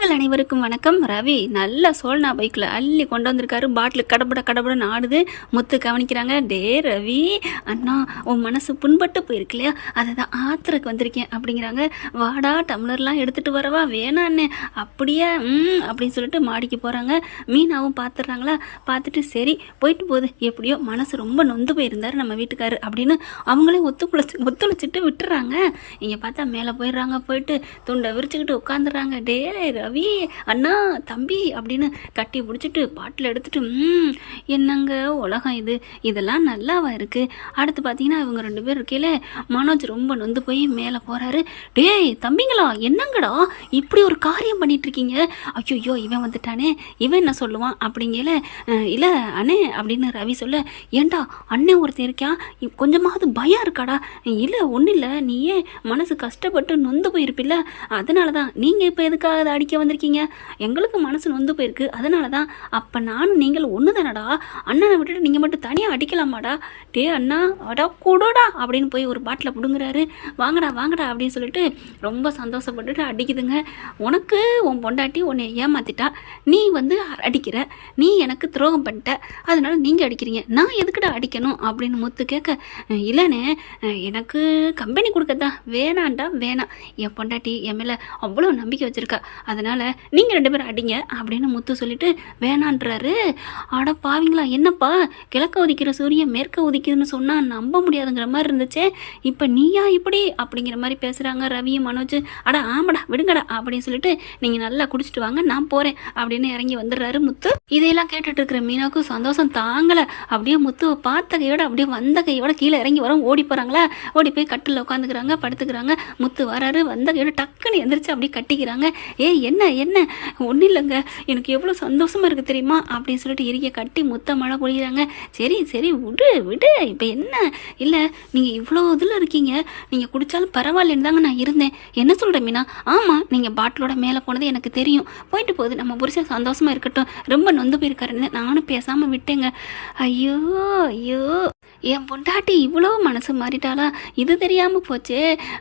உறவுகள் அனைவருக்கும் வணக்கம். ரவி நல்ல சோல்னா பைக்கில் அள்ளி கொண்டு வந்திருக்காரு. பாட்டில் கடப்பட கடப்படன்னு ஆடுது. முத்து கவனிக்கிறாங்க. டே ரவி அண்ணா, உன் மனசு புண்பட்டு போயிருக்கு இல்லையா, அதை தான் ஆத்திரக்கு வந்திருக்கேன் அப்படிங்கிறாங்க. வாடா டம்ளர்லாம் எடுத்துகிட்டு வரவா, வேணாண்ணே அப்படியே அப்படின்னு சொல்லிட்டு மாடிக்கு போகிறாங்க. மீனாவும் பார்த்துட்றாங்களா, பார்த்துட்டு சரி போயிட்டு போகுது, எப்படியோ மனசு ரொம்ப நொந்து போயிருந்தார் நம்ம வீட்டுக்காரு அப்படின்னு அவங்களே ஒத்துழைச்சிட்டு விட்டுறாங்க. இங்கே பார்த்தா மேலே போயிடுறாங்க. போயிட்டு துண்டை விரிச்சுக்கிட்டு உட்காந்துடுறாங்க. டே ரவி அண்ணா தம்பி அப்படின்னு கட்டி பிடிச்சிட்டு பாட்டில் எடுத்துட்டு என்னங்க உலகம் இது, இதெல்லாம் நல்லாவா இருக்குது. அடுத்து பார்த்தீங்கன்னா இவங்க 2 பேர் இருக்கையில மனோஜ் ரொம்ப நொந்து போய் மேலே போகிறாரு. டேய் தம்பிங்களா, என்னங்கடா இப்படி ஒரு காரியம் பண்ணிகிட்ருக்கீங்க, ஐயோ இவன் வந்துட்டானே, இவன் என்ன சொல்லுவான் அப்படிங்கல. இல்லை அண்ணே அப்படின்னு ரவி சொல்ல, ஏண்டா அண்ணே ஒருத்தன் இருக்கான், கொஞ்சமாவது பயம் இருக்காடா. இல்லை ஒன்றும் இல்லை, நீயே மனசு கஷ்டப்பட்டு நொந்து போயிருப்பில்ல, அதனால தான். நீங்கள் இப்போ எதுக்காக அதை அடிக்க வந்திருக்கீங்க, எங்களுக்கு மனசு நொந்து போயிருக்கு, அதனால தான். அப்போ நானும் நீங்கள் ஒன்று தானடா, அண்ணனை விட்டுட்டு நீங்கள் மட்டும் தனியாக அடிக்கலாமாடா. டே அண்ணா அடா கூடடா அப்படின்னு போய் ஒரு பாட்டில் பிடுங்குறாரு. வாங்கடா வாங்கடா அப்படின்னு சொல்லிட்டு ரொம்ப சந்தோஷப்பட்டுட்டு அடிக்குதுங்க. உனக்கு உன் பொண்டாட்டி உன்னை ஏமாத்திட்டா, நீ வந்து அடிக்கிற, நீ எனக்கு துரோகம் பண்ணிட்ட, அதனால நீங்கள் அடிக்கிறீங்க, நான் எதுக்குடா அடிக்கணும் அப்படின்னு முத்து கேட்க, இல்லைண்ணே எனக்கு கம்பெனி கொடுக்கத்தான், வேணாண்டா வேணாம், என் பொண்டாட்டி என் மேலே அவ்வளோ நம்பிக்கை வச்சுருக்கா, அதனால் நீங்கள் 2 பேரும் அடிங்க அப்படின்னு முத்து சொல்லிட்டு வேணான்றாரு. ஆட பாவீங்களா, என்னப்பா கிழக்க உதிக்கிற சூரியன் மேற்க உதிக்குதுன்னு சொன்னால் நம்ப முடியாதுங்கிற மாதிரி இருந்துச்சே, இப்போ நீயா இப்படி அப்படிங்கிற மாதிரி பேசுகிறாங்க ரவியும் மனோஜ். அட ஆமாடா விடுங்கடா அப்படின்னு சொல்லிட்டு நீங்கள் நல்லா குடிச்சிட்டு வாங்க, நான் போகிறேன் அப்படின்னு இறங்கி வந்துடுறாரு முத்து. இதையெல்லாம் கேட்டுட்டு இருக்கிற மீனாவுக்கும் சந்தோஷம் தாங்கலை. அப்படியே முத்துவை பார்த்த கையோட அப்படியே வந்த கையோட கீழே இறங்கி வரோம். ஓடி போகிறாங்களா, ஓடி போய் கட்டில் உட்காந்துக்கிறாங்க, படுத்துக்கிறாங்க. முத்து வராரு, வந்த கையோட டக்குன்னு எந்திரிச்சு அப்படியே கட்டிக்கிறாங்க. என்ன என்ன ஒன்றும் இல்லைங்க, எனக்கு எவ்வளோ சந்தோஷமாக இருக்குது தெரியுமா அப்படின்னு சொல்லிட்டு இறுகிய கட்டி முத்த மழை பொழிகிறாங்க. சரி சரி விடு விடு, இப்போ என்ன, இல்லை நீங்கள் இவ்வளோ இதில் இருக்கீங்க, நீங்கள் குடித்தாலும் பரவாயில்லன்னு தாங்க நான் இருந்தேன். என்ன சொல்கிறேன் மீனா, ஆமாம் நீங்கள் பாட்டிலோட மேலே போனது எனக்கு தெரியும், போயிட்டு போகுது, நம்ம புருஷன் சந்தோஷமாக இருக்கட்டும், ரொம்ப நொந்து போயிருக்காருன்னு நானும் பேசாமல் விட்டேங்க. ஐயோ ஐயோ என் பொண்டாட்டி இவ்வளோ மனசு மாறிட்டாளா, இது தெரியாமல் போச்சே.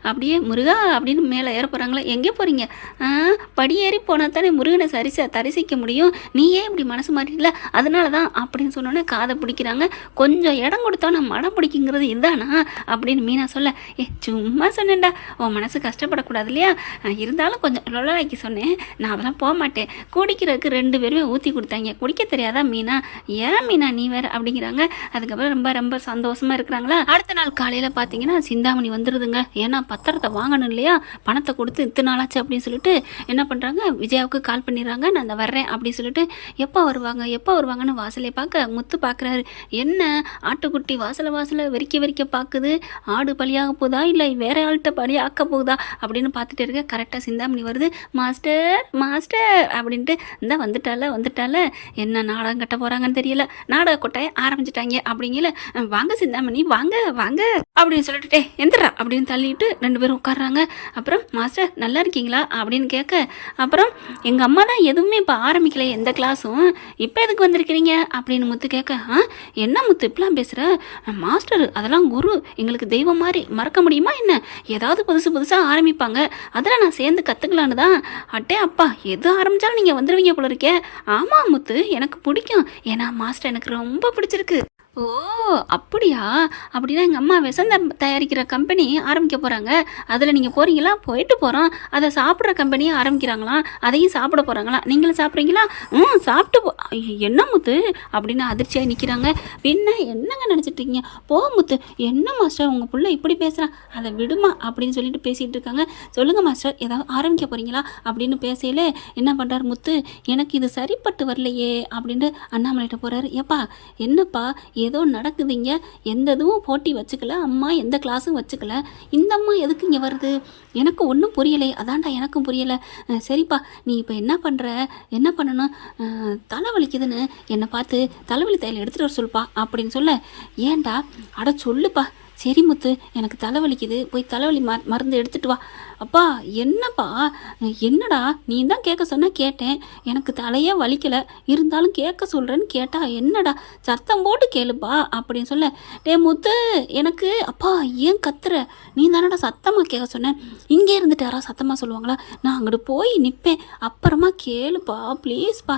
அப்படியே முருகா அப்படின்னு மேலே ஏற போகிறாங்களா, எங்கே போகிறீங்க, படியேறி போனால் தானே முருகனை தரிசிக்க முடியும், நீயே இப்படி மனசு மாறிட்டல, அதனால தான் அப்படின்னு சொன்னோன்னே காதை பிடிக்கிறாங்க. கொஞ்சம் இடம் கொடுத்தா நான் மடம் பிடிக்குங்கிறது இதுதானா அப்படின்னு மீனா சொல்ல, சும்மா சொன்னேன்டா, உன் மனசு கஷ்டப்படக்கூடாது இல்லையா, இருந்தாலும் கொஞ்சம் லொலாக்கி சொன்னேன், நான் அதெல்லாம் போக மாட்டேன். குடிக்கிறதுக்கு 2 பேருமே ஊற்றி கொடுத்தாங்க, குடிக்க தெரியாதா மீனா, ஏன் மீனா நீ வேறு அப்படிங்கிறாங்க. அதுக்கப்புறம் ரொம்ப ரொம்ப சந்தோஷமா இருக்கிறாங்களா. அடுத்த நாள் காலையில் பார்த்தீங்கன்னா சிந்தாமணி வந்துடுதுங்க. ஏன்னா பத்திரத்தை வாங்கணும் இல்லையா, பணத்தை கொடுத்து இத்தனை நாளாச்சு அப்படின்னு சொல்லிட்டு என்ன பண்ணுறாங்க, விஜயாவுக்கு கால் பண்ணிடுறாங்க. நான் அந்த வர்றேன் அப்படின்னு சொல்லிட்டு எப்போ வருவாங்கன்னு வாசலை பார்க்க முத்து பார்க்குறாரு. என்ன ஆட்டுக்குட்டி வாசலை வெறிக்க பார்க்குது, ஆடு பலியாக போகுதா இல்லை வேற ஆள்கிட்ட பலியாக்க போகுதா அப்படின்னு பார்த்துட்டு இருக்க. கரெக்டாக சிந்தாமணி வருது. மாஸ்டர் மாஸ்டர் அப்படின்ட்டு இந்த வந்துட்டால என்ன நாடகம் கட்ட போகிறாங்கன்னு தெரியல, நாடக கொட்டாய ஆரம்பிச்சிட்டாங்க அப்படிங்கல. வாங்க சிந்தாமணி வாங்க வாங்க அப்படின்னு சொல்லிட்டு எந்திரா அப்படின்னு தள்ளிட்டு 2 பேரும் உட்காடுறாங்க. அப்புறம் மாஸ்டர் நல்லா இருக்கீங்களா அப்படின்னு கேட்க, அப்புறம் எங்கள் அம்மா தான் எதுவுமே இப்போ ஆரம்பிக்கல எந்த கிளாஸும், இப்போ எதுக்கு வந்திருக்கிறீங்க அப்படின்னு முத்து கேட்க, என்ன முத்து இப்பெல்லாம் பேசுகிற, மாஸ்டர் அதெல்லாம் குரு, எங்களுக்கு தெய்வம் மாதிரி, மறக்க முடியுமா என்ன, ஏதாவது புதுசாக ஆரம்பிப்பாங்க, அதில் நான் சேர்ந்து கற்றுக்கலான்னு தான். அட்டே அப்பா, எது ஆரம்பித்தாலும் நீங்கள் வந்துடுவீங்க போல இருக்கே. ஆமாம் முத்து எனக்கு பிடிக்கும், ஏன்னா மாஸ்டர் எனக்கு ரொம்ப பிடிச்சிருக்கு. ஓ அப்படியா, அப்படின்னா எங்கள் அம்மா விஷம் தயாரிக்கிற கம்பெனி ஆரம்பிக்க போகிறாங்க, அதில் நீங்கள் போகிறீங்களா, போயிட்டு போகிறோம், அதை சாப்பிட்ற கம்பெனியை ஆரம்பிக்கிறாங்களாம், அதையும் சாப்பிட போகிறாங்களா, நீங்களும் சாப்பிட்றீங்களா, சாப்பிட்டு என்ன முத்து அப்படின்னு அதிர்ச்சியாக நிற்கிறாங்க. பின்ன என்னங்க நினச்சிட்ருக்கீங்க, போ முத்து, என்ன மாஸ்டர் உங்கள் பிள்ளை இப்படி பேசுகிறான், அதை விடுமா அப்படின்னு சொல்லிட்டு பேசிகிட்டு இருக்காங்க. சொல்லுங்கள் மாஸ்டர் ஏதாவது ஆரம்பிக்க போகிறீங்களா அப்படின்னு பேசையில என்ன பண்ணுறாரு முத்து, எனக்கு இது சரிப்பட்டு வரலையே அப்படின்ட்டு அண்ணாமலைகிட்ட போகிறாரு. ஏப்பா என்னப்பா ஏதோ நடக்குதுங்க, எந்த இதுவும் போட்டி வச்சுக்கல, அம்மா எந்த கிளாஸும் வச்சுக்கல, இந்த அம்மா எதுக்கு இங்கே வருது, எனக்கு ஒன்றும் புரியலை, அதான்டா எனக்கும் புரியலை. சரிப்பா நீ இப்போ என்ன பண்ணணும், தலைவலிக்குதுன்னு என்னை பார்த்து தலைவலி தையல் எடுத்துகிட்டு வர சொல்லுப்பா அப்படின்னு சொல்ல, ஏன்டா அட சொல்லுப்பா, சரி முத்து எனக்கு தலைவலிக்குது, போய் தலைவலி மருந்து எடுத்துகிட்டு வா அப்பா என்னப்பா, என்னடா நீ தான் கேட்க சொன்ன கேட்டேன், எனக்கு தலையே வலிக்கலை, இருந்தாலும் கேட்க சொல்கிறேன்னு கேட்டா என்னடா சத்தம் போட்டு கேளுப்பா அப்படின்னு சொல்ல, டே முத்து எனக்கு அப்பா ஏன் கத்துற, நீ தானடா சத்தமாக கேட்க சொன்னேன், இங்கே இருந்துட்டு யாராவது சத்தமாக சொல்லுவாங்களா, நான் அங்கிட்டு போய் நிற்பேன், அப்புறமா கேளுப்பா ப்ளீஸ்ப்பா.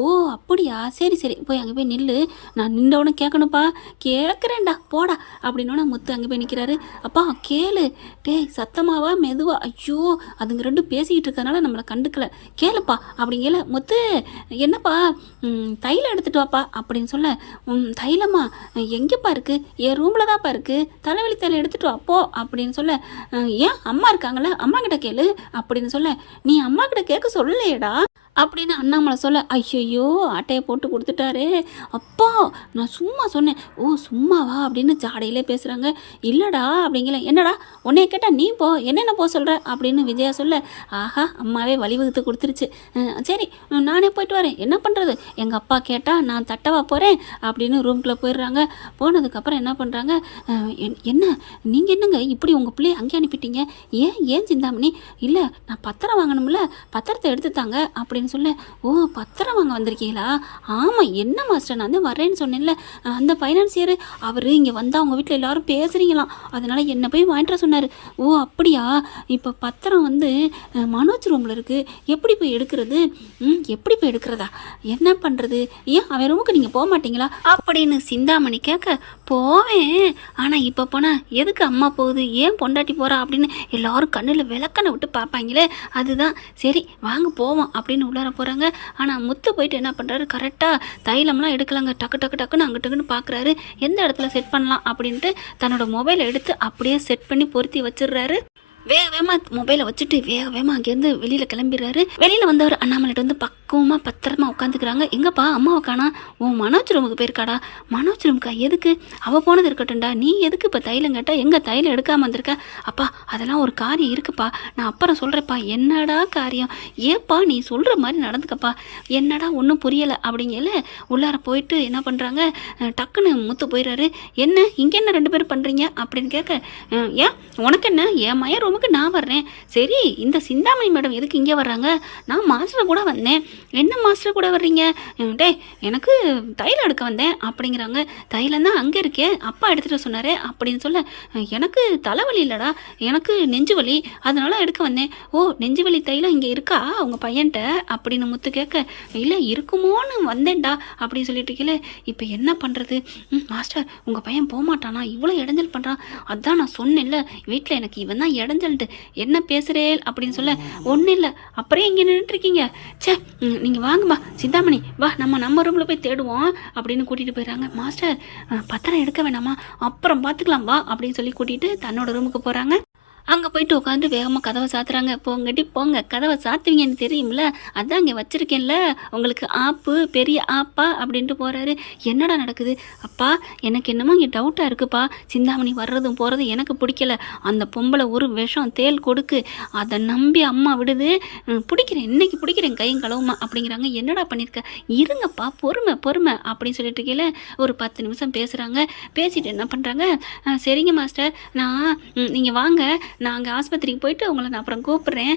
ஓ அப்படியா, சரி சரி போய் அங்கே போய் நில்லு, நான் நின்றவனை கேட்கணுப்பா, கேட்குறேன்டா போடா அப்படின்னோட முத்து அங்கே போய் நிற்கிறாரு. அப்பா கேளு, டேய் சத்தமாவா மெதுவா, ஐயோ அதுங்க ரெண்டும் பேசிக்கிட்டு இருக்கறனால நம்மளை கண்டுக்கல, கேளுப்பா அப்படிங்கல. முத்து என்னப்பா தைலம் எடுத்துட்டு வாப்பா அப்படின்னு சொல்ல, தைலமா எங்கேப்பா இருக்குது, என் ரூமில் தான்ப்பா இருக்குது, தலைவலி தைலம் எடுத்துட்டு வாப்போ அப்படின்னு சொல்ல, ஏன் அம்மா இருக்காங்களே அம்மா கிட்ட கேளு அப்படின்னு சொல்ல, நீ அம்மா கிட்ட கேட்க சொல்லலையேடா அப்படின்னு அண்ணாமலை சொல்ல, ஐயோ ஆட்டையை போட்டு கொடுத்துட்டாரு. அப்பா நான் சும்மா சொன்னேன். ஓ சும்மாவா அப்படின்னு ஜாடையிலே பேசுகிறாங்க. இல்லைடா அப்படிங்கல. என்னடா உன்னைய கேட்டால் நீ போ, என்னென்ன போ சொல்கிற அப்படின்னு விஜயா சொல்ல, ஆஹா அம்மாவே வழிவகுத்து கொடுத்துருச்சு, சரி நானே போயிட்டு வரேன், என்ன பண்ணுறது, எங்கள் அப்பா கேட்டால் நான் தட்டவா போகிறேன் அப்படின்னு ரூம்குள்ளே போயிடுறாங்க. போனதுக்கப்புறம் என்ன பண்ணுறாங்க, என்ன நீங்கள் என்னங்க இப்படி உங்கள் பிள்ளைய அங்கே அனுப்பிட்டீங்க, ஏன் சிந்தாமணி, இல்லை நான் பத்திரம் வாங்கணும்ல, பத்திரத்தை எடுத்துத்தாங்க அப்படின்னு சொல்ல, ஓ பத்திரம் வாங்க வந்திருக்கீங்களா, ஆமாம் என்ன மாஸ்டர் நான் தான் வரேன்னு சொன்னேன்ல, அந்த ஃபைனான்சியர் அவர் இங்கே வந்தால் அவங்க வீட்டில் எல்லாரும் பேசுகிறீங்களாம், அதனால் என்ன போய் வாங்கிட்டு சொன்னார். ஓ அப்படியா, இப்போ பத்திரம் வந்து மனோஜ் ரூமில் இருக்குது, எப்படி போய் எடுக்கிறது, எப்படி போய் எடுக்கிறதா, என்ன பண்ணுறது, ஏன் அவன் ரூமுக்கு நீங்கள் போக மாட்டீங்களா அப்படின்னு சிந்தாமணி கேட்க, போவேன் ஆனால் இப்போ போனால் எதுக்கு அம்மா போகுது, ஏன் பொண்டாட்டி போகிறா அப்படின்னு எல்லாரும் கண்ணில் விளக்கணை விட்டு பார்ப்பாங்களே, அதுதான் சரி வாங்க போவோம் அப்படின்னு உள்ளார போகிறாங்க. ஆனால் முத்து போயிட்டு என்ன பண்ணுறாரு, கரெக்டாக தைலம்லாம் எடுக்கலாங்க, டக்குன்னு அங்கிட்டுக்குன்னு பார்க்குறாரு, எந்த இடத்துல செட் பண்ணலாம் அப்படின்ட்டு தன்னோட மொபைலை எடுத்து அப்படியே செட் பண்ணி பொருத்தி வச்சிடுறாரு. வேக வேகமாக மொபைலை வச்சுட்டு வேக வேகமாக அங்கேருந்து வெளியில் கிளம்பிடுறாரு. வெளியில் வந்தவர் அண்ணாமலைகிட்ட வந்து பக்குவமாக பத்திரமா உட்காந்துக்கிறாங்க. எங்கப்பா அம்மாவை காணா, ஓ மனோஜ் ரூமுக்கு போயிருக்காடா, மனோஜ் ரூமுக்கா, எதுக்கு, அவள் போனது இருக்கட்டும்டா, நீ எதுக்கு இப்போ தைலம் கேட்டால் எங்கே தைலம் எடுக்காமல் வந்திருக்க, அப்பா அதெல்லாம் ஒரு காரியம் இருக்குப்பா, நான் அப்புறம் சொல்கிறேப்பா, என்னடா காரியம், ஏப்பா நீ சொல்கிற மாதிரி நடந்துக்கப்பா, என்னடா ஒன்றும் புரியலை அப்படிங்கல. உள்ளார போயிட்டு என்ன பண்ணுறாங்க, டக்குன்னு முத்து போயிடுறாரு. என்ன இங்கே என்ன ரெண்டு பேரும் பண்ணுறீங்க அப்படின்னு கேட்க, ஏன் உனக்கு என்ன, என் மய ரூமுக்கு நான் வர்றேன், சரி இந்த சிந்தாமணி மேடம் எதுக்கு இங்கே வர்றாங்க, நான் மாஸ்டர் கூட வந்தேன், என்ன மாஸ்டர் கூட வர்றீங்க, டே எனக்கு தைலம் எடுக்க வந்தேன் அப்படிங்கிறாங்க. தைலம் தான் அங்கே இருக்கே, அப்பா எடுத்துகிட்டு சொன்னார் அப்படின்னு சொல்ல, எனக்கு தலைவலி இல்லைடா, எனக்கு நெஞ்சு வலி, அதனால எடுக்க வந்தேன். ஓ நெஞ்சு வலி தைலம் இங்கே இருக்கா உங்கள் பையன்கிட்ட அப்படின்னு முத்து கேட்க, இல்லை இருக்குமோன்னு வந்தேன்டா அப்படின்னு சொல்லிட்டு இருக்கல. இப்போ என்ன பண்ணுறது, மாஸ்டர் உங்கள் பையன் போகமாட்டானா, இவ்வளோ இடைஞ்சல் பண்ணுறான், அதான் நான் சொன்னேன்ல வீட்டில் எனக்கு இவன் தான் இடைஞ்சல்ட்டு, என்ன பேசுகிறேன் அப்படின்னு சொல்ல, ஒன்றும் இல்லை அப்புறம் இங்கே நின்றுட்டுருக்கீங்க, சே நீங்கள் வாங்கம்மா சிந்தாமணி வா நம்ம ரூமில் போய் தேடுவோம் அப்படின்னு கூட்டிகிட்டு போயிடுறாங்க. மாஸ்டர் பத்திரம் எடுக்க வேணாமா, அப்புறம் பார்த்துக்கலாம் வா அப்படின்னு சொல்லி கூட்டிகிட்டு தன்னோட ரூமுக்கு போகிறாங்க. அங்கே போயிட்டு உட்காந்து வேகமாக கதவை சாத்துறாங்க. போங்கட்டி போங்க, கதவை சாத்துவீங்கன்னு தெரியும்ல, அதான் இங்கே வச்சுருக்கேன்ல உங்களுக்கு ஆப்பு, பெரிய ஆப்பா அப்படின்ட்டு போகிறாரு. என்னடா நடக்குது, அப்பா எனக்கு என்னமோ இங்கே டவுட்டாக இருக்குப்பா, சிந்தாமணி வர்றதும் போகிறதும் எனக்கு பிடிக்கல, அந்த பொம்பளை ஒரு விஷம் தேல் கொடுக்கு, அதை நம்பி அம்மா விடுது, பிடிக்கிறேன் இன்னைக்கு பிடிக்கிறேன் கையும் களவுமா அப்படிங்கிறாங்க. என்னடா பண்ணியிருக்க, இருங்கப்பா பொறுமை அப்படின்னு சொல்லிட்டு இருக்கல. ஒரு 10 நிமிஷம் பேசுகிறாங்க. பேசிட்டு என்ன பண்ணுறாங்க, சரிங்க மாஸ்டர் நான் நீங்கள் வாங்க, நான் அங்கே ஆஸ்பத்திரிக்கு போயிட்டு உங்களை நான் அப்புறம் கூப்பிட்றேன்,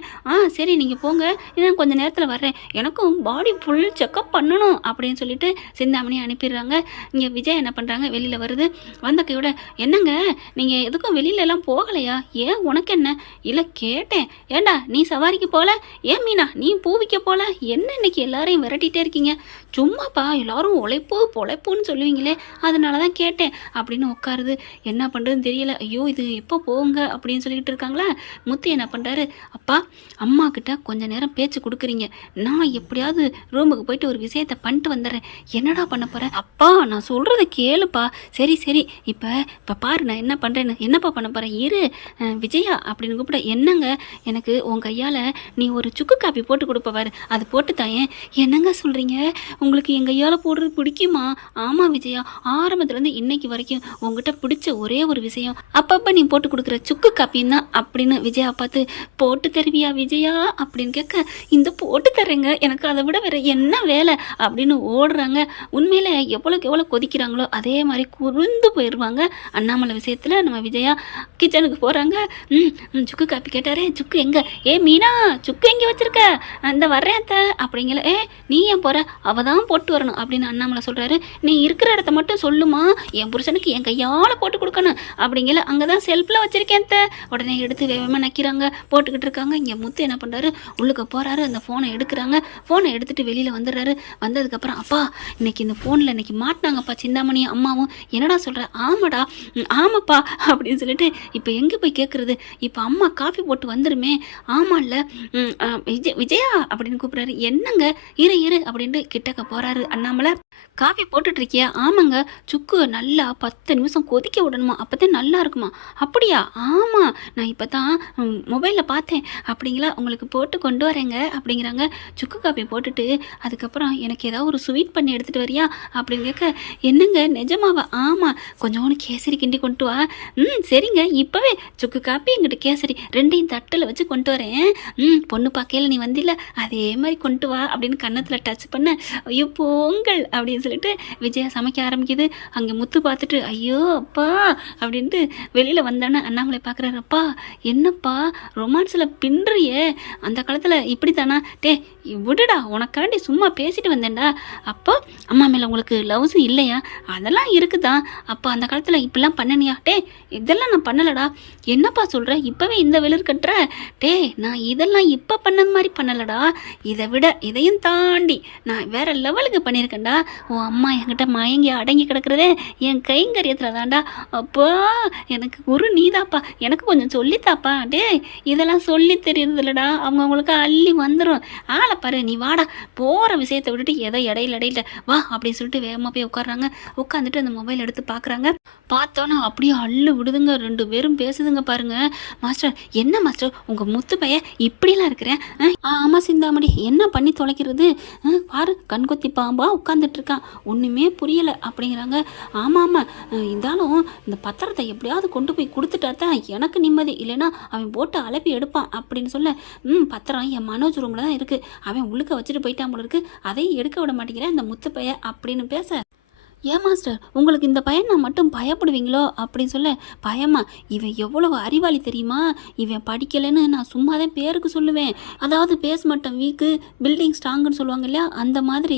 சரி நீங்கள் போங்க, நான் கொஞ்சம் நேரத்தில் வர்றேன், எனக்கும் பாடி ஃபுல் செக்கப் பண்ணணும் அப்படின்னு சொல்லிட்டு சிந்தாமணி அனுப்பிடுறாங்க. இங்கே விஜய் என்ன பண்ணுறாங்க, வெளியில் வருது. வந்த கையோட, என்னங்க நீங்கள் எதுக்கும் வெளியிலலாம் போகலையா, ஏன் உனக்கு என்ன, இல்லை கேட்டேன், ஏண்டா நீ சவாரிக்கு போகல, ஏன் மீனா நீ பூவிக்க போகல, என்ன இன்னைக்கு எல்லாரையும் விரட்டிகிட்டே இருக்கீங்க, சும்மாப்பா எல்லாரும் உழைப்பு பொழைப்புன்னு சொல்லுவீங்களே அதனால தான் கேட்டேன் அப்படின்னு உட்காருது. என்ன பண்ணுறதுன்னு தெரியல, ஐயோ இது எப்போ போங்க அப்படின்னு சொல்லிட்டு இருக்காங்களா. முத்து என்ன பண்ணுறாரு, அப்பா அம்மா கிட்ட கொஞ்ச நேரம் பேச்சு கொடுக்குறீங்க, நான் எப்படியாவது ரூமுக்கு போயிட்டு ஒரு விஷயத்தை பண்ணிட்டு வந்துடுறேன், என்னடா பண்ண போகிறேன், அப்பா நான் சொல்கிறத கேளுப்பா, சரி இப்போ பாரு நான் என்ன பண்ணுறேன்னு, என்னப்பா பண்ண போகிறேன், இரு விஜயா அப்படின்னு கூப்பிட, என்னங்க எனக்கு உன் கையால் நீ ஒரு சுக்கு காப்பி போட்டு கொடுப்பவாரு, அதை போட்டு தாயேன், என்னங்க சொல்கிறீங்க, உங்களுக்கு என் கையால் போடுறது பிடிக்குமா, ஆமாம் விஜயா ஆரம்பத்துலேருந்து இன்னைக்கு வரைக்கும் உங்ககிட்ட பிடிச்ச ஒரே ஒரு விஷயம் அப்பப்போ நீ போட்டு கொடுக்குற சுக்கு காப்பின்னு தான் அப்படின்னு விஜயா பார்த்து போட்டு தருவியா விஜயா அப்படின்னு கேட்க, இந்த போட்டு தர்றேங்க, எனக்கு அதை விட வேற என்ன வேலை அப்படின்னு ஓடுறாங்க. உண்மையில எவ்வளோக்கு எவ்வளோ கொதிக்கிறாங்களோ அதே மாதிரி குறுந்து போயிடுவாங்க. அண்ணாமலை விஷயத்தில் நம்ம விஜயா கிச்சனுக்கு போகிறாங்க. சுக்கு காப்பி கேட்டாரே, சுக்கு எங்கே? மீனா, சுக்கு எங்கே வச்சிருக்க? அந்த வர்றேன் அத்தை அப்படிங்கல. நீ ஏன் போகிற? அவள் தான் போட்டு வரணும் அப்படின்னு அண்ணாமலை சொல்கிறாரு. நீ இருக்கிற இடத்த மட்டும் சொல்லுமா, என் புருஷனுக்கு என் கையால் போட்டு கொடுக்கணும் அப்படிங்கல. அங்கே தான் செல்ஃபில் வச்சுருக்கேன் அத்தை. உடனே எடுத்து வேகமாக நக்கிறாங்க, போட்டுக்கிட்டு இருக்காங்க. இங்கே முத்து என்ன பண்ணுறாரு, உள்ளுக்கு போகிறாரு, அந்த ஃபோனை எடுக்கிறாங்க. ஃபோனை எடுத்துகிட்டு வெளியில் வந்துடுறாரு. வந்ததுக்கப்புறம், அப்பா இன்னைக்கு இந்த ஃபோனில் இன்னைக்கு மாட்டினாங்கப்பா சிந்தாமணி அம்மாவும். என்னடா சொல்கிற? ஆமாடா, ஆமாப்பா அப்படின்னு சொல்லிட்டு, இப்போ எங்கே போய் கேட்குறது? இப்போ அம்மா காஃபி போட்டு வந்துருமே. ஆமாம்ல, விஜயா அப்படின்னு கூப்பிட்றாரு. என்னங்க, இரு அப்படின்ட்டு கிட்டக்க போகிறாரு அண்ணாமலை. காஃபி போட்டுட்ருக்கியா? ஆமாங்க, சுக்கு நல்லா 10 நிமிஷம் கொதிக்க விடணுமா, அப்போ தான் நல்லா இருக்குமா. அப்படியா? ஆமாம், நான் இப்போ தான் மொபைலில் பார்த்தேன் அப்படிங்களா, உங்களுக்கு போட்டு கொண்டு வரேங்க அப்படிங்கிறாங்க. சுக்கு காஃபி போட்டுட்டு அதுக்கப்புறம் எனக்கு ஏதாவது ஒரு ஸ்வீட் பண்ணி எடுத்துகிட்டு வரியா அப்படின்னு கேட்க, என்னங்க நிஜமாவா? ஆமாம், கொஞ்சோண்டு கேசரி கிண்டி கொண்டு வா. சரிங்க, இப்போவே சுக்கு காப்பி எங்கிட்ட கேசரி ரெண்டையும் தட்டில் வச்சு கொண்டு வரேன். பொண்ணு பார்க்கையில் நீ வந்தில்ல, அதே மாதிரி கொண்டு வா அப்படின்னு கன்னத்தில் டச் பண்ண, ஐயோ பொங்கல் அப்படின்னு சொல்லிட்டு விஜயா சமைக்க ஆரம்பிக்குது. அங்கே முத்து பார்த்துட்டு, ஐயோ அப்பா அப்படின்ட்டு வெளியில் வந்தோன்னே அண்ணாமலை பார்க்குறாரு. அப்பா என்னப்பா ரொமான்ஸில் பின்னுறியே, அந்த காலத்தில் இப்படி தானா? விடுடா, உனக்காண்டி சும்மா பேசிட்டு வந்தேன்டா. அப்போ அம்மா மேலே உங்களுக்கு லவ்ஸு இல்லையா? அதெல்லாம் இருக்குதான். அப்போ அந்த காலத்தில் இப்படிலாம் பண்ணனியா? இதெல்லாம் நான் பண்ணலடா. என்னப்பா சொல்கிற? இப்போவே இந்த வெளிர் கட்டுற? நான் இதெல்லாம் இப்போ பண்ணது மாதிரி பண்ணலடா. இதை விட இதையும் தாண்டி நான் வேற லெவலுக்கு பண்ணியிருக்கேன்டா. உன் அம்மா என்கிட்ட மயங்கி அடங்கி கிடக்கிறதே என் கைங்கரியத்தில் தான்டா. அப்போ எனக்கு குரு நீதாப்பா, எனக்கு கொஞ்சம் சொல்லித்தாப்பா. இதெல்லாம் சொல்லி தெரியறதில்லடா, அவங்களுக்கு அள்ளி வந்துடும். ஆளை பாரு, நீ வாடா. போகிற விஷயத்தை விட்டுட்டு ஏதோ இடையில வா அப்படின்னு சொல்லிட்டு வேகமாக போய் உட்காடுறாங்க. உட்காந்துட்டு அந்த மொபைல் எடுத்து பார்க்குறாங்க. பார்த்தோன்னா அப்படியே அள்ளு விடுதுங்க, 2 பேரும் பேசுதுங்க பாருங்க. மாஸ்டர், என்ன மாஸ்டர் உங்கள் முத்து பையன் இப்படிலாம் இருக்கிறேன்? ஆமாம் சிந்தாமணி, என்ன பண்ணி தொலைக்கிறது? பாரு, கண்கொத்தி பாம்பா உட்காந்துட்டு இருக்கான், ஒன்றுமே புரியலை அப்படிங்கிறாங்க. ஆமாம், இருந்தாலும் இந்த பத்திரத்தை எப்படியாவது கொண்டு போய் கொடுத்துட்டா தான் எனக்கு நிம்மதி, இல்லைன்னா அவன் போட்டு அலப்பி எடுப்பான் அப்படின்னு சொல்ல, பத்திரம் என் மனோஜ் ரூமில் தான் இருக்குது, அவன் உள்ளுக்க வச்சுட்டு போயிட்டான் போல இருக்கு, அதையும் எடுக்க விட மாட்டேங்கிறேன் இந்த முத்து பையன் அப்படின்னு பேச, ஏன் மாஸ்டர் உங்களுக்கு இந்த பையன் நான் மட்டும் பயப்படுவீங்களோ அப்படின்னு சொல்ல, பயமா? இவன் எவ்வளவு அறிவாளி தெரியுமா? இவன் படிக்கலைன்னு நான் சும்மா தான் பேருக்கு சொல்லுவேன். அதாவது பேச மாட்டேன் வீக்கு பில்டிங் ஸ்ட்ராங்குன்னு சொல்லுவாங்க இல்லையா, அந்த மாதிரி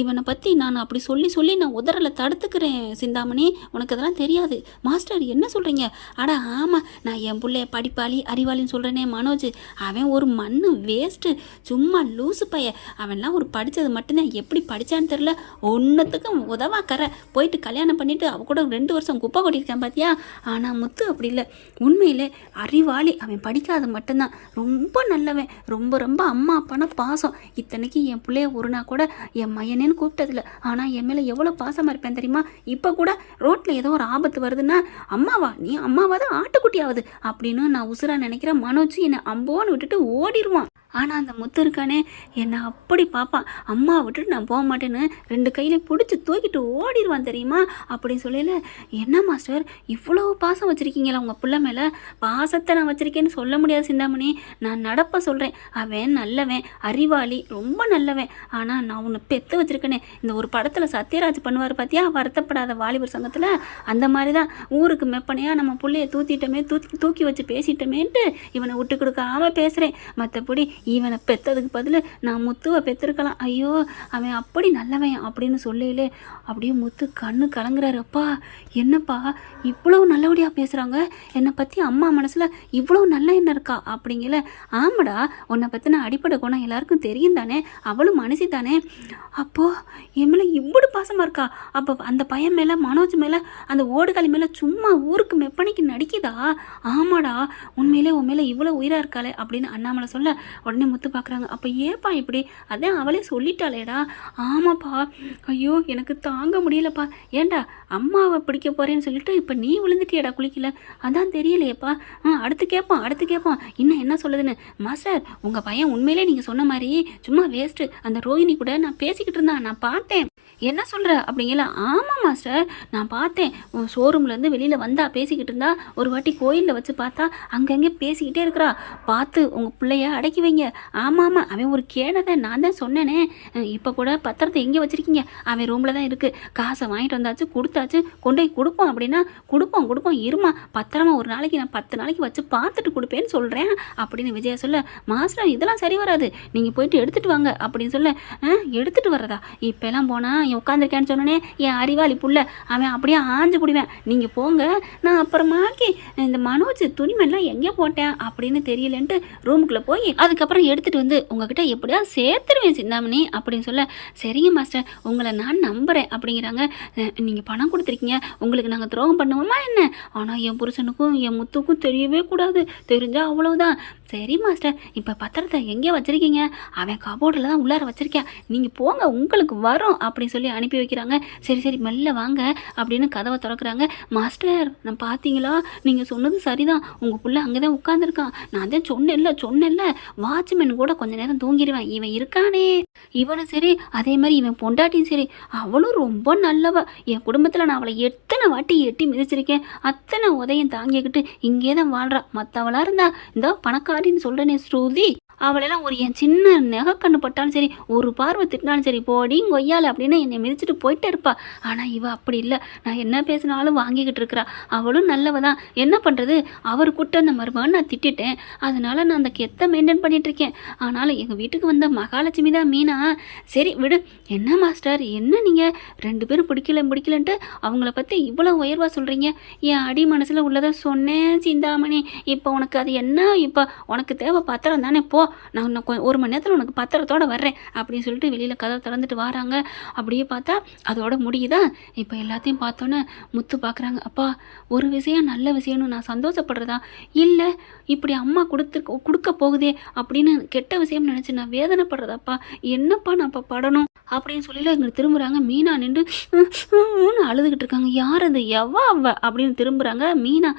இவனை பற்றி நான் அப்படி சொல்லி நான் உதறலை தடுத்துக்கிறேன் சிந்தாமணி, உனக்கு அதெல்லாம் தெரியாது. மாஸ்டர் என்ன சொல்கிறீங்க? அட ஆமாம், நான் என் பிள்ளைய படிப்பாளி அறிவாளின்னு சொல்கிறேனே மனோஜ், அவன் ஒரு மண்ணு வேஸ்ட்டு, சும்மா லூசு பையன். அவன்லாம் ஒரு படித்தது மட்டும்தான், எப்படி படித்தான்னு தெரில, ஒன்றுத்துக்கும் உதவாக்கற. போயிட்டு கல்யாணம் பண்ணிட்டு அவ கூட 2 வருஷம் குப்பை கொட்டியிருக்கேன் பார்த்தியா. ஆனால் முத்து அப்படி இல்லை, உண்மையிலே அறிவாளி. அவன் படிக்காத மட்டும்தான், ரொம்ப நல்லவன், ரொம்ப அம்மா அப்பான பாசம். இத்தனைக்கு என் பிள்ளைய ஒரு நாள் கூட என் மையனேன்னு கூப்பிட்டதில்ல, ஆனால் என் மேலே எவ்வளோ பாசமாக இருப்பேன் தெரியுமா? இப்போ கூட ரோட்டில் ஏதோ ஒரு ஆபத்து வருதுன்னா, அம்மாவா நீ அம்மாவாத ஆட்டுக்குட்டியாவது அப்படின்னு நான் உசுரா நினைக்கிறேன். மனோஜ் என்னை அம்போன்னு விட்டுட்டு ஓடிடுவான். ஆனால் அந்த முத்து இருக்கானே என்னை அப்படி பார்ப்பான், அம்மா விட்டுட்டு நான் போக மாட்டேன்னு 2 கையிலையும் பிடிச்சி தூக்கிட்டு ஓடிடுவான் தெரியுமா அப்படின்னு சொல்லல. என்ன மாஸ்டர் இவ்வளோ பாசம் வச்சுருக்கீங்களா உங்கள் பிள்ளை மேலே? பாசத்தை நான் வச்சுருக்கேன்னு சொல்ல முடியாது சிந்தாமணி, நான் நடப்ப சொல்கிறேன். அவன் நல்லவன், அறிவாளி, ரொம்ப நல்லவன். ஆனால் நான் உன்னை பெற்று வச்சுருக்கேனே, இந்த ஒரு படத்தில் சத்யராஜ் பண்ணுவார் பார்த்தியா, வருத்தப்படாத வாலிபர் சங்கத்தில், அந்த மாதிரி தான் ஊருக்கு மெப்பனையாக நம்ம பிள்ளைய தூக்கி வச்சு பேசிட்டோமேன்ட்டு இவனை விட்டு கொடுக்காம பேசுகிறேன். மற்றபடி இவனை பெற்றதுக்கு பதில் நான் முத்துவை பெற்றிருக்கலாம். ஐயோ அவன் அப்படி நல்லவன் அப்படின்னு சொல்லையிலே அப்படியே முத்து கண்ணு கலங்குறாரு. அப்பா என்னப்பா இவ்வளோ நல்லபடியாக பேசுகிறாங்க, என்னை பற்றி அம்மா மனசில் இவ்வளோ நல்ல எண்ணம் இருக்கா அப்படிங்கல. ஆமாடா, உன்னை பற்றின அடிப்படை குணம் எல்லாருக்கும் தெரியும் தானே, அவளும் மனசி தானே. அப்போது என் மேலே இவ்வளோ பாசமாக இருக்கா? அப்போ அந்த பையன் மேலே, மனோஜ் மேலே, அந்த ஓடுகாலி மேலே சும்மா ஊருக்கு மெப்பனைக்கு நடிக்குதா? ஆமாடா, உண்மையிலே உன் மேலே இவ்வளோ உயிராக இருக்காளே அப்படின்னு அண்ணாமலை சொல்ல, உடனே முத்து பார்க்குறாங்க. அப்போ ஏப்பா இப்படி? அதான் அவளே சொல்லிட்டாளேடா. ஆமாப்பா, ஐயோ எனக்கு தாங்க முடியலப்பா. ஏண்டா அம்மாவை பிடிக்க போகிறேன்னு சொல்லிட்டு இப்போ நீ விழுந்துட்டியடா குளிக்கல? அதான் தெரியலையேப்பா. அடுத்து கேட்பான் இன்னும் என்ன சொல்லுதுன்னு. மாஸ்டர் உங்கள் பையன் உண்மையிலே நீங்கள் சொன்ன மாதிரி சும்மா வேஸ்ட்டு, அந்த ரோஹிணி கூட நான் பேசிக்கிட்டு இருந்தான், நான் பார்த்தேன். என்ன சொல்கிற அப்படிங்கல. ஆமாம் மாஸ்டர், நான் பார்த்தேன். ஷோரூம்லேருந்து வெளியில் வந்தா பேசிக்கிட்டு இருந்தா, ஒரு வாட்டி கோயிலில் வச்சு பார்த்தா அங்கங்கே பேசிக்கிட்டே இருக்கிறா. பார்த்து உங்கள் பிள்ளைய அடக்கி வைங்க. ஆமாம் ஆமாம், அவன் ஒரு கேடதை, நான் தான் சொன்னேனே. இப்போ கூட பத்திரத்தை எங்கே வச்சுருக்கீங்க? அவன் ரூமில் தான் இருக்குது. காசை வாங்கிட்டு வந்தாச்சு, கொடுத்தாச்சு, கொண்டு போய் கொடுப்போம் அப்படின்னா கொடுப்போம் கொடுப்போம், இருமா பத்திரமா ஒரு நாளைக்கு நான் 10 நாளைக்கு வச்சு பார்த்துட்டு கொடுப்பேன்னு சொல்கிறேன் அப்படின்னு விஜயா சொல்ல, மாஸ்டர் இதெல்லாம் சரி வராது, நீங்கள் போயிட்டு எடுத்துகிட்டு வாங்க அப்படின்னு சொல்ல, எடுத்துகிட்டு வர்றதா? இப்போல்லாம் போனால் உட்காந்துருக்கேன்னு சொன்னோன்னே என் அறிவாளி புள்ள அவன் அப்படியே ஆஞ்சு பிடிவேன். நீங்கள் போங்க, நான் அப்புறமாக்கி இந்த மனோஜ் துணிமெல்லாம் எங்கே போட்டேன் அப்படின்னு தெரியலன்ட்டு ரூமுக்குள்ளே போய் அதுக்கப்புறம் எடுத்துகிட்டு வந்து உங்ககிட்ட எப்படியா சேர்த்துருவேன் சிந்தாமணி அப்படின்னு சொல்ல, சரிங்க மாஸ்டர் உங்களை நான் நம்புகிறேன் அப்படிங்கிறாங்க. நீங்கள் பணம் கொடுத்துருக்கீங்க, உங்களுக்கு நாங்கள் துரோகம் பண்ணுவோமா என்ன? ஆனால் என் புருஷனுக்கும் என் முத்துக்கும் தெரியவே கூடாது, தெரிஞ்சால் அவ்வளவுதான். சரி மாஸ்டர், இப்போ பத்திரத்தை எங்கே வச்சுருக்கீங்க? அவன் கபோர்டில் தான் உள்ளார வச்சுருக்கேன், நீங்கள் போங்க உங்களுக்கு வரும் அப்படின்னு சொல்லி அனுப்பி வைக்கிறாங்க. சரி சரி மெல்ல வாங்க அப்படின்னு கதவை திறக்கிறாங்க. மாஸ்டர் நான் பார்த்தீங்களா, நீங்கள் சொன்னது சரிதான், உங்கள் பிள்ளை அங்கே தான் உட்காந்துருக்கான். நான் தான் சொன்னேன்ல வாட்ச்மேன் கூட கொஞ்ச நேரம் தூங்கிடுவேன், இவன் இருக்கானே. இவனும் சரி அதே மாதிரி இவன் பொண்டாட்டியும் சரி, அவளும் ரொம்ப நல்லவ. என் குடும்பத்தில் நான் அவளை எத்தனை வாட்டி எட்டி மிதிச்சிருக்கேன், அத்தனை உதயம் தாங்கிக்கிட்டு இங்கே தான் வாழ்றா. மற்றவளா இருந்தா இந்த பணக்காரின்னு சொல்கிறேனே ஸ்ருதி, அவளெல்லாம் ஒரு என் சின்ன நெகக்கண்ணு பட்டாலும் சரி, ஒரு பார்வை திட்டினாலும் சரி, போடி கொய்யால அப்படின்னு என்னை மிதிச்சுட்டு போயிட்டே இருப்பா. ஆனால் இவ அப்படி இல்லை, நான் என்ன பேசினாலும் வாங்கிக்கிட்டு இருக்கிறா. அவளும் நல்லவ தான், என்ன பண்ணுறது, அவர் கூட்ட அந்த மருமகன் நான் திட்டிட்டேன், அதனால நான் அந்த கெத்தை மெயின்டைன் பண்ணிட்டு இருக்கேன். ஆனாலும் எங்கள் வீட்டுக்கு வந்த மகாலட்சுமி தான் மீனா. சரி விடு. என்ன மாஸ்டர், என்ன நீங்கள் 2 பேரும் பிடிக்கலன்ட்டு அவங்கள பற்றி இவ்வளோ உயர்வாக சொல்கிறீங்க? என் அடி மனசில் உள்ளதை சொன்னேன் சிந்தாமணி. இப்போ உனக்கு அது என்ன? இப்போ உனக்கு தேவை பத்திரம் தானே, போ, நான் இன்னும் 1 மணி நேரத்தில் உனக்கு பத்திரத்தோடு வர்றேன் அப்படின்னு சொல்லிட்டு வெளியில் கதவை திறந்துட்டு வராங்க. அப்படியே பார்த்தா அதோட முடியுதா. இப்போ எல்லாத்தையும் பார்த்தோன்னே முத்து பார்க்குறாங்க. அப்பா ஒரு விஷயம் நல்ல விஷயம்னு நான் சந்தோஷப்படுறதா, இல்லை இப்படி அம்மா கொடுக்க போகுதே அப்படின்னு கெட்ட விஷயம் நினச்சி நான் வேதனைப்படுறதாப்பா, என்னப்பா நான் இப்போ படணும் அப்படின்னு சொல்லி இங்கே திரும்புகிறாங்க. மீனா நின்று அழுதுகிட்டு இருக்காங்க. யார் அது, எவ்வா அவ அப்படின்னு திரும்புகிறாங்க. மீனா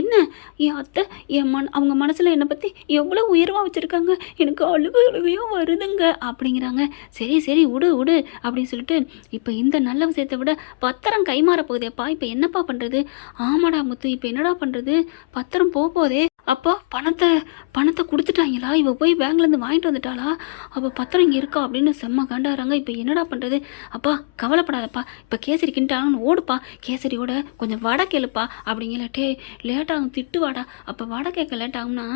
என்ன, என் அத்தை அவங்க மனசில் என்னை பற்றி எவ்வளோ உயர்வாக வச்சுருக்காங்க, எனக்கு அழுகையோ வருதுங்க அப்படிங்கிறாங்க. சரி சரி விடு அப்படின்னு சொல்லிட்டு, இப்போ இந்த நல்ல விஷயத்தை விட பத்திரம் கைமாற போகுதேப்பா, இப்போ என்னப்பா பண்ணுறது? ஆமாடா முத்து, இப்போ என்னடா பண்ணுறது, பத்திரம் போதே. அப்போ பணத்தை கொடுத்துட்டாங்களா? இவ போய் பேங்க்லேருந்து வாங்கிட்டு வந்துட்டாளா? அப்போ பத்திரம் இங்கே இருக்கா அப்படின்னு செம்ம காண்டாகிறாங்க. இப்போ என்னடா பண்ணுறது? அப்பா கவலைப்படாதப்பா, இப்போ கேசரி கிண்டாங்கன்னு ஓடுப்பா, கேசரியோட கொஞ்சம் வடை கேளுப்பா அப்படிங்கல. லேட்டாகும், திட்டு வாடா. அப்போ வடை கேட்க லேட் ஆகும்னா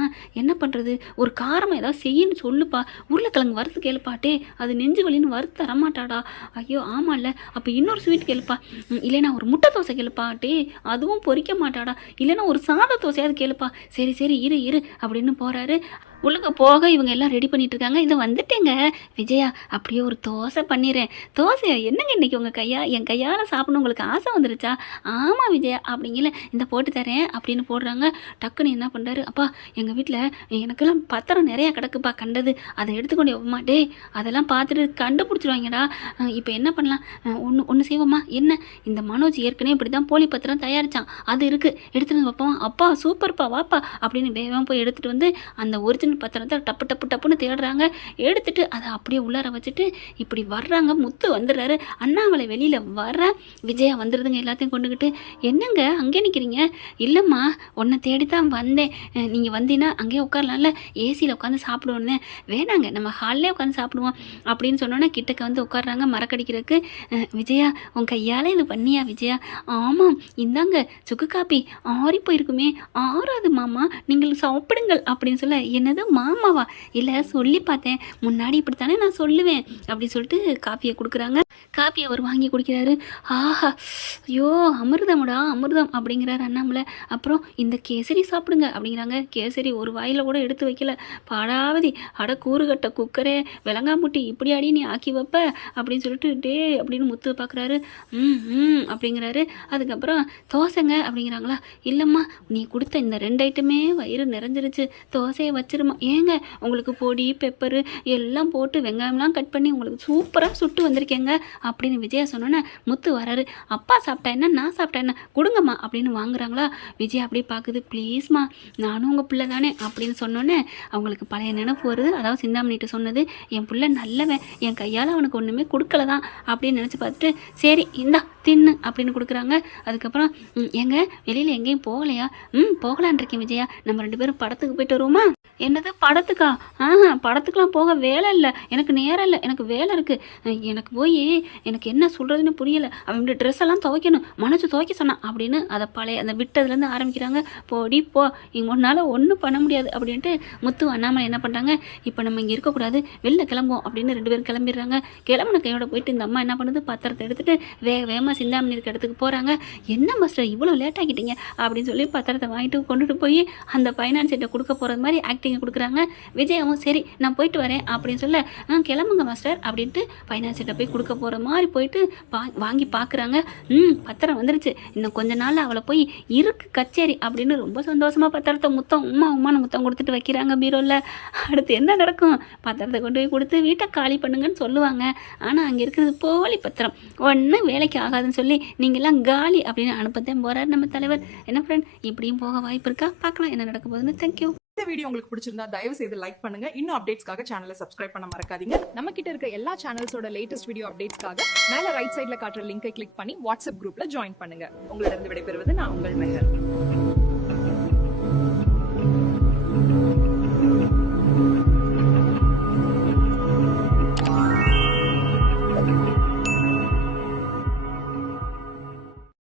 என்ன பண்ணுறது? ஒரு காரமாக ஏதாவது செய்யன்னு சொல்லுப்பா, உருளைக்கிழங்கு வறுத்து கேளுப்பாட்டே, அது நெஞ்சு வலின்னு வறுத்து தரமாட்டாடா. ஐயோ ஆமாம் இல்லை, அப்போ இன்னொரு ஸ்வீட் கேளுப்பா, இல்லைன்னா ஒரு முட்டை தோசை கேளுப்பாட்டே, அதுவும் பொரிக்க மாட்டாடா, இல்லைன்னா ஒரு சாத தோசையாவது கேளுப்பா. சரி சரி இரு அப்படின்னு போகிறாரு. உள்ளுக்கு போக இவங்க எல்லாம் ரெடி பண்ணிட்டு இருக்காங்க. இதை வந்துட்டேங்க விஜயா, அப்படியே ஒரு தோசை பண்ணிடுறேன். தோசையா என்னங்க இன்றைக்கி உங்கள் என் கையால் சாப்பிடணும் உங்களுக்கு ஆசை வந்துருச்சா? ஆமாம் விஜயா அப்படிங்கல, இந்த போட்டு தரேன் அப்படின்னு போடுறாங்க. டக்குன்னு என்ன பண்ணுறாரு, அப்பா எங்கள் வீட்டில் எனக்கெல்லாம் பத்திரம் நிறையா கிடக்குப்பா, கண்டது அதை எடுத்துக்கொண்டு மாட்டே, அதெல்லாம் பார்த்துட்டு கண்டுபிடிச்சிடுவாங்கடா. இப்போ என்ன பண்ணலாம், ஒன்று செய்வோமா? என்ன, இந்த மனோஜ் ஏற்கனவே இப்படி தான் போலி பத்திரம் தயாரித்தான், அது இருக்குது, எடுத்துகிட்டு வந்து வைப்போம். அப்பா சூப்பர்ப்பா வாப்பா அப்படின்னு வேகமாக போய் எடுத்துகிட்டு வந்து அந்த ஒரிஜினல் பத்திரத்தை டப்புன்னு தேடுறாங்க. எடுத்துட்டு அதை அப்படியே உள்ளார வச்சுட்டு இப்படி வர்றாங்க. முத்து வந்துடுறாரு. அண்ணாமலை வெளியில் வர விஜயா வந்துடுதுங்க எல்லாத்தையும் கொண்டுக்கிட்டு. என்னங்க அங்கே நிற்கிறீங்க? இல்லைம்மா உன்னை தேடித்தான் வந்தேன், நீங்கள் வந்தீங்கன்னா அங்கேயே உட்காரலாம்ல, ஏசியில் உட்காந்து சாப்பிடுவோன்னு. வேணாங்க நம்ம ஹால்லே உட்காந்து சாப்பிடுவோம் அப்படின்னு சொன்னோன்னே கிட்டக்க வந்து உட்காடுறாங்க மரக்கடிக்கிறதுக்கு. விஜயா உன் கையால் இது பண்ணியா விஜயா? ஆமாம் இந்தாங்க சுக்கு காப்பி, ஆறி போயிருக்குமே. ஆறாது மாமா, நீங்கள் சாப்பிடுங்கள் அப்படின்னு சொல்ல, என்னது மாமாவா? இல்லை சொல்லி பார்த்தேன், முன்னாடி இப்படித்தானே நான் சொல்லுவேன் அப்படின்னு சொல்லிட்டு காப்பியை கொடுக்குறாங்க. காப்பியை அவர் வாங்கி குடிக்கிறாரு. ஆஹா ஐயோ அமிர்தமுடா அமிர்தம் அப்படிங்கிறாரு அண்ணாமலை. அப்புறம் இந்த கேசரி சாப்பிடுங்க அப்படிங்கிறாங்க. கேசரி ஒரு வாயில் கூட எடுத்து வைக்கல. பாடாவதி, அட கூறுகட்ட குக்கரே, விளங்காமுட்டி, இப்படி அடி நீ ஆக்கி வைப்ப அப்படின்னு சொல்லிட்டு டே அப்படின்னு முத்து பார்க்குறாரு. அப்படிங்கிறாரு. அதுக்கப்புறம் தோசைங்க அப்படிங்கிறாங்களா? இல்லைம்மா நீ கொடுத்த இந்த 2 ஐட்டமே வயிறு நிறைஞ்சிருச்சு, தோசையை வச்சிரு வந்துருமா. ஏங்க உங்களுக்கு பொடி பெப்பரு எல்லாம் போட்டு வெங்காயம்லாம் கட் பண்ணி உங்களுக்கு சூப்பராக சுட்டு வந்திருக்கேங்க அப்படின்னு விஜயா சொன்னோன்னே முத்து வராரு. அப்பா சாப்பிட்டா என்ன, நான் சாப்பிட்டா என்ன, கொடுங்கம்மா அப்படின்னு வாங்குறாங்களா. விஜயா அப்படியே பார்க்குது. ப்ளீஸ்மா, நானும் உங்கள் பிள்ளை தானே அப்படின்னு சொன்னோன்னே அவங்களுக்கு பழைய நினைப்பு வருது. அதாவது சிந்தாமணிகிட்ட சொன்னது, என் பிள்ளை நல்லவன், என் கையால் அவனுக்கு ஒன்றுமே கொடுக்கல தான் அப்படின்னு நினச்சி பார்த்துட்டு, சரி இந்தா தின்னு அப்படின்னு கொடுக்குறாங்க. அதுக்கப்புறம் எங்க வெளியில் எங்கேயும் போகலையா? போகலான் இருக்கேன் விஜயா, நம்ம 2 பேரும் படத்துக்கு போயிட்டு வருவோமா? என்னது படத்துக்கா? படத்துக்கெலாம் போக வேலை இல்லை, எனக்கு நேரம் இல்லை, எனக்கு வேலை இருக்குது, எனக்கு போய் எனக்கு என்ன சொல்கிறதுன்னு புரியலை, அவனுடைய ட்ரெஸ் எல்லாம் துவைக்கணும், மனசு துவைக்க சொன்னான் அப்படின்னு அதை பழைய அந்த விட்டதுலேருந்து ஆரம்பிக்கிறாங்க. போடி போ, இங்கே ஒன்றால் ஒன்றும் பண்ண முடியாது அப்படின்ட்டு முத்து அண்ணாமலை என்ன பண்ணுறாங்க, இப்போ நம்ம இங்கே இருக்கக்கூடாது, வெளில கிளம்புவோம் அப்படின்னு 2 பேரும் கிளம்பிடுறாங்க. கிளம்புன கையோட போயிட்டு இந்த அம்மா என்ன பண்ணுது, பத்திரத்தை எடுத்துகிட்டு வேகமாக சிந்தாமணி இருக்க இடத்துக்கு போகிறாங்க. என்ன மாஸ்டர் இவ்வளோ லேட் ஆகிட்டீங்க அப்படின்னு சொல்லி பத்திரத்தை வாங்கிட்டு கொண்டுட்டு போய் அந்த ஃபைனான்ஸ் சீட்டை கொடுக்க போகிறது மாதிரி ஆக்டிங்கை கொடுக்குறாங்க. விஜயாவும் சரி நான் போயிட்டு வரேன் அப்படின்னு சொல்ல, கிளம்புங்க மாஸ்டர் அப்படின்ட்டு ஃபைனான்ஸ் சீட்டை போய் கொடுக்க போகிற மாதிரி போயிட்டு வாங்கி பார்க்குறாங்க. பத்திரம் வந்துருச்சு, இன்னும் கொஞ்ச நாள் அவளை போய் இருக்கு கச்சேரி அப்படின்னு ரொம்ப சந்தோஷமாக பத்திரத்தை உம்மான்னு முத்தம் கொடுத்துட்டு வைக்கிறாங்க பீரோவில். அடுத்து என்ன நடக்கும், பத்திரத்தை கொண்டு போய் கொடுத்து வீட்டை காலி பண்ணுங்கன்னு சொல்லுவாங்க. ஆனால் அங்கே இருக்கிறது போலி பத்திரம், ஒன்றும் வேலைக்கு ஆகாதுன்னு சொல்லி நீங்கள்லாம் காலி அப்படின்னு அனுப்பத்தான் போகிறார் நம்ம தலைவர். என்ன ஃப்ரெண்ட், இப்படியும் போக வாய்ப்பு இருக்கா? பார்க்கலாம் என்ன நடக்க போகுதுன்னு. தேங்க்யூ. இந்த வீடியோ உங்களுக்கு பிடிச்சிருந்தா தயவு செய்து லைக் பண்ணுங்க. இன்னும் அப்டேட்ஸ்க்காக சேனலை சப்ஸ்கிரைப் பண்ண மறக்காதீங்க. நம்ம கிட்ட இருக்க எல்லா சேனல்ஸோட லேட்டஸ்ட் வீடியோ அப்டேட்ஸ்க்காக மேல ரைட் சைடுல காட்டுற லிங்கை கிளிக் பண்ணி வாட்ஸ்அப் குரூப்ல ஜாயின் பண்ணுங்க. உங்களிடம் விடைபெறுவது நான் உங்கள் மெஹர்.